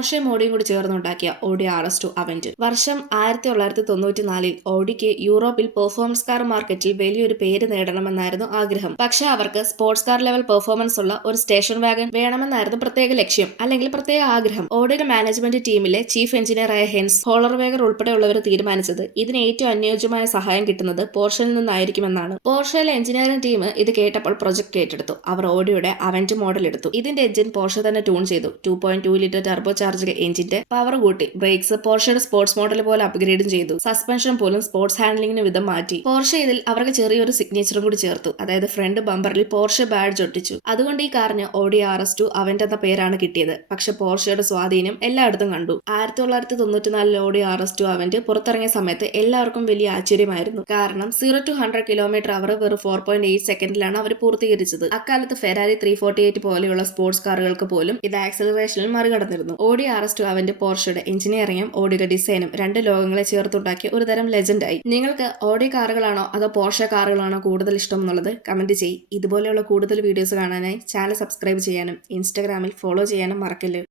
പോർഷയും ഓഡിയും കൂടി ചേർന്നുണ്ടാക്കിയ Audi RS2 അവന്റ്. വർഷം 1994 ഓഡിക്ക് യൂറോപ്പിൽ പെർഫോമൻസ് കാർ മാർക്കറ്റിൽ വലിയൊരു പേര് നേടണമെന്നായിരുന്നു ആഗ്രഹം. പക്ഷെ അവർക്ക് സ്പോർട്സ് കാർ ലെവൽ പെർഫോമൻസ് ഉള്ള ഒരു സ്റ്റേഷൻ വാഗൺ വേണമെന്നായിരുന്നു പ്രത്യേക ലക്ഷ്യം, അല്ലെങ്കിൽ പ്രത്യേക ആഗ്രഹം. ഓഡിയുടെ മാനേജ്മെന്റ് ടീമിലെ ചീഫ് എഞ്ചിനീയറായ ഹെൻസ് ഹോളർവേഗർ ഉൾപ്പെടെയുള്ളവർ തീരുമാനിച്ചത് ഇതിന് ഏറ്റവും അനുയോജ്യമായ സഹായം കിട്ടുന്നത് പോർഷയിൽ നിന്നായിരിക്കുമെന്നാണ്. പോർഷയിലെ എഞ്ചിനീയറിംഗ് ടീം ഇത് കേട്ടപ്പോൾ പ്രൊജക്ട് ഏറ്റെടുത്തു. അവർ ഓഡിയുടെ അവന്റ് മോഡൽ എടുത്തു. ഇതിന്റെ എഞ്ചിൻ പോർഷ തന്നെ ട്യൂൺ ചെയ്തു. 2.2 ലിറ്റർ ടർബോ ചാർജ് എഞ്ചിന്റെ പവർ കൂട്ടി. ബ്രേക്സ് പോർഷയുടെ സ്പോർട്സ് മോഡൽ പോലെ അപ്ഗ്രേഡും ചെയ്തു. സസ്പെൻഷൻ പോലും സ്പോർട്സ് ഹാൻഡ്ലിംഗിന് വിധം മാറ്റി. പോർഷ ഇതിൽ അവർക്ക് ചെറിയൊരു സിഗ്നേച്ചറും കൂടി ചേർത്തു. അതായത് ഫ്രണ്ട് ബമ്പറിൽ പോർഷ ബാഡ്ജ് ഒട്ടിച്ചു. അതുകൊണ്ട് ഈ കാറിന് ഓഡി RS2 അവന്റ് എന്ന പേരാണ് കിട്ടിയത്. പക്ഷെ പോർഷയുടെ സ്വാധീനം എല്ലായിടത്തും കണ്ടു. 1994 ഓഡി RS2 അവന്റ് പുറത്തിറങ്ങിയ സമയത്ത് എല്ലാവർക്കും വലിയ ആശ്ചര്യമായിരുന്നു. കാരണം 0 to 100 km/h വെറും 4.8 സെക്കൻഡിലാണ് അവർ പൂർത്തീകരിച്ചത്. അക്കാലത്ത് ഫെരാരി 348 പോലെയുള്ള സ്പോർട്സ് കാറുകൾക്ക് പോലും ഇത് ആക്സലറേഷനിൽ മറികടന്നിരുന്നു. ഓഡി RS2 അവന്റ് പോർഷയുടെ എഞ്ചിനീയറിംഗും ഓഡിയുടെ ഡിസൈനും രണ്ട് ലോകങ്ങളെ ചേർത്തുണ്ടാക്കിയ ഒരു തരം ലെജൻഡായി. നിങ്ങൾക്ക് ഓഡി കാറുകളാണോ അതോ പോർഷ കാറുകളാണോ കൂടുതൽ ഇഷ്ടം എന്നുള്ളത് കമന്റ് ചെയ്യ്. ഇതുപോലെയുള്ള കൂടുതൽ വീഡിയോസ് കാണാനായി ചാനൽ സബ്സ്ക്രൈബ് ചെയ്യാനും ഇൻസ്റ്റാഗ്രാമിൽ ഫോളോ ചെയ്യാനും മറക്കല്ല്.